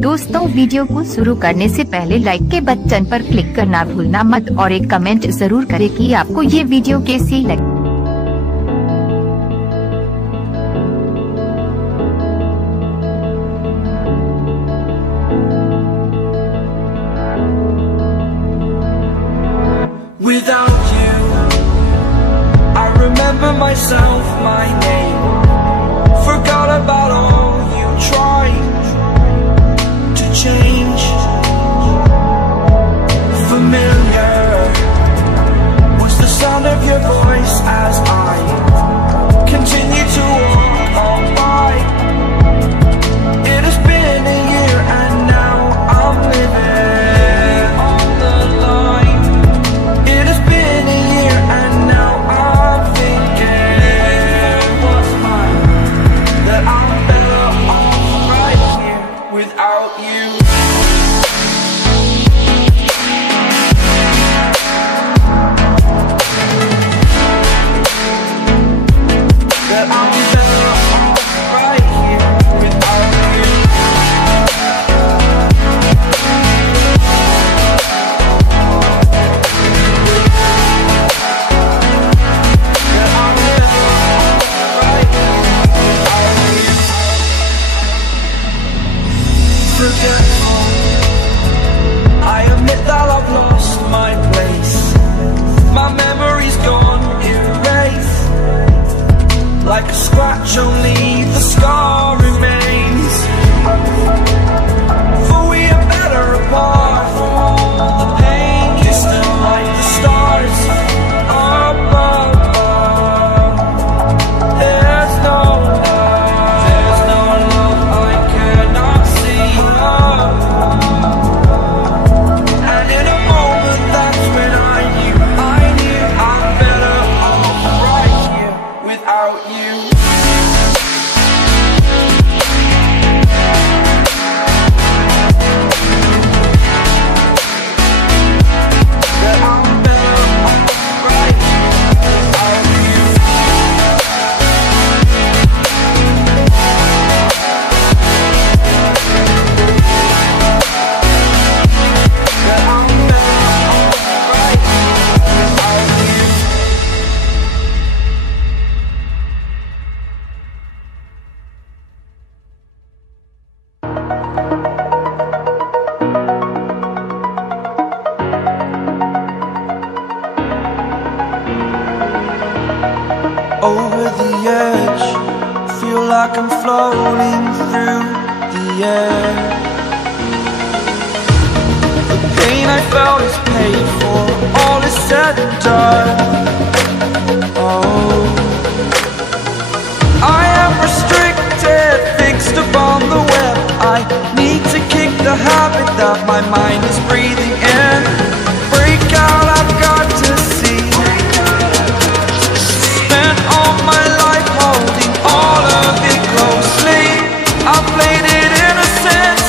दोस्तों, वीडियो को शुरू करने से पहले लाइक के बटन पर क्लिक करना भूलना मत और एक कमेंट जरूर करें कि आपको ये वीडियो कैसी लगी। Without you, I remember myself, my name. Forgot about all you tried to change. Familiar was the sound of your voice as I continue to walk on by. It has been a year and now I'm living on the line. It has been a year and now I'm thinking what's mine, that I'm better off right here without you. That I'm better off right here without you. That I'm better off right here without you. Forgetful, I admit that I've lost my place. My memory's gone erased. Like a scratch, only the scar remains. For we are better apart from all the pain. Distant like the stars above. There's no love I cannot see. And in a moment, that's when I knew I'm better off right here without you. That I'm better off right here without you. That I'm better off right here without you. Over the edge, feel like I'm floating through the air. The pain I felt is paid for, all is said and done. Oh, I am restricted, fixed upon the web. I need to kick the habit that my mind is breathing in. Break out, I've got to see. Spent all my life holding all of it closely. I played it innocent,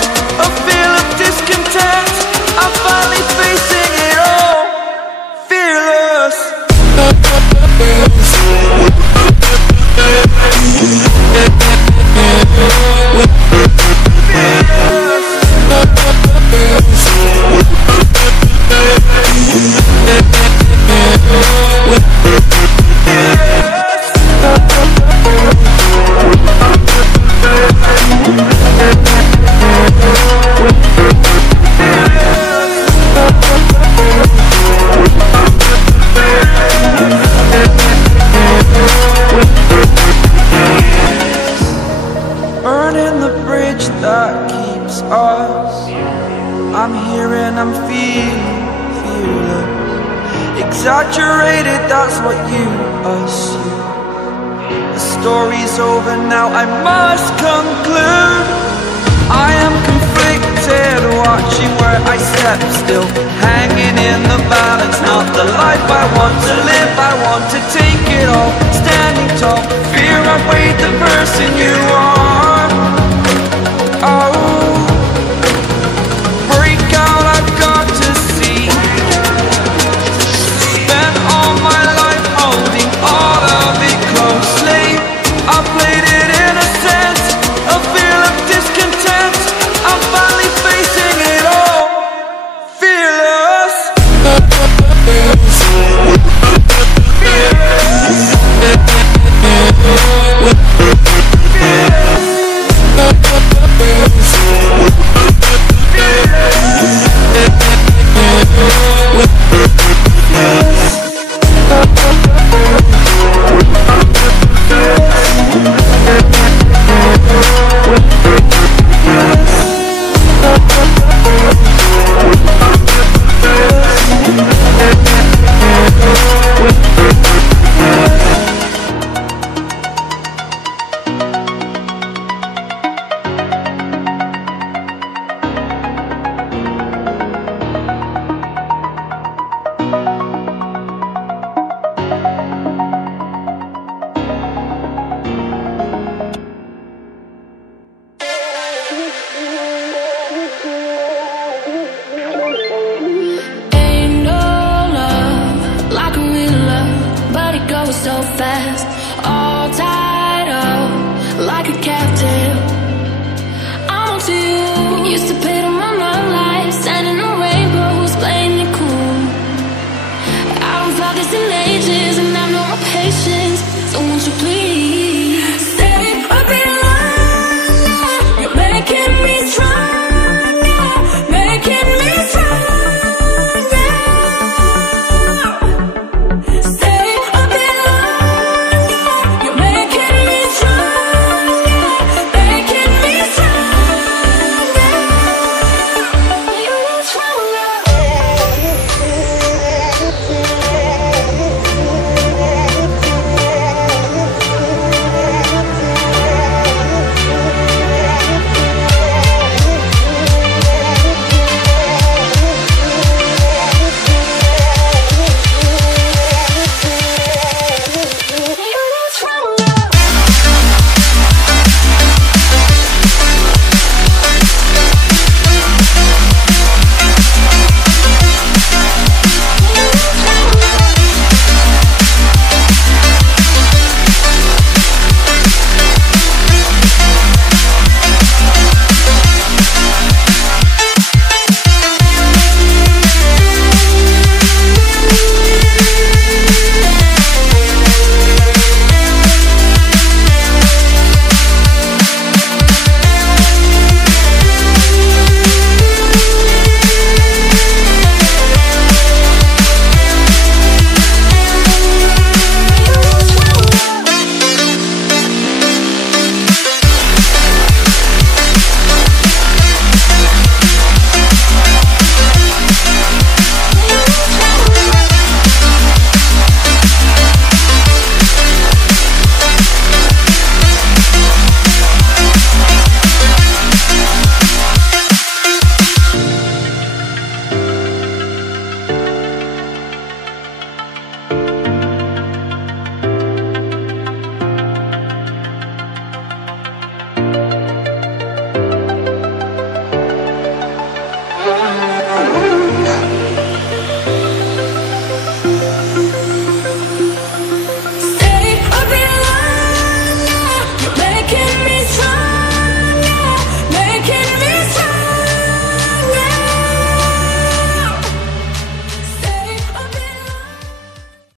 a feel of discontent. I'm finally facing it all, fearless. Burning the bridge that keeps us. I'm here and I'm feeling fearless. Exaggerated, that's what you assume. The story's over now, I must conclude. I am conflicted, watching where I step still, hanging in the balance. Not the life I want to live, I want to take it all. Standing tall, fear I weighed the person you are. Oh, break out, I've got to see. Spent all my life holding all of it closely. I played it innocent, a feel of discontent. I'm finally so fast.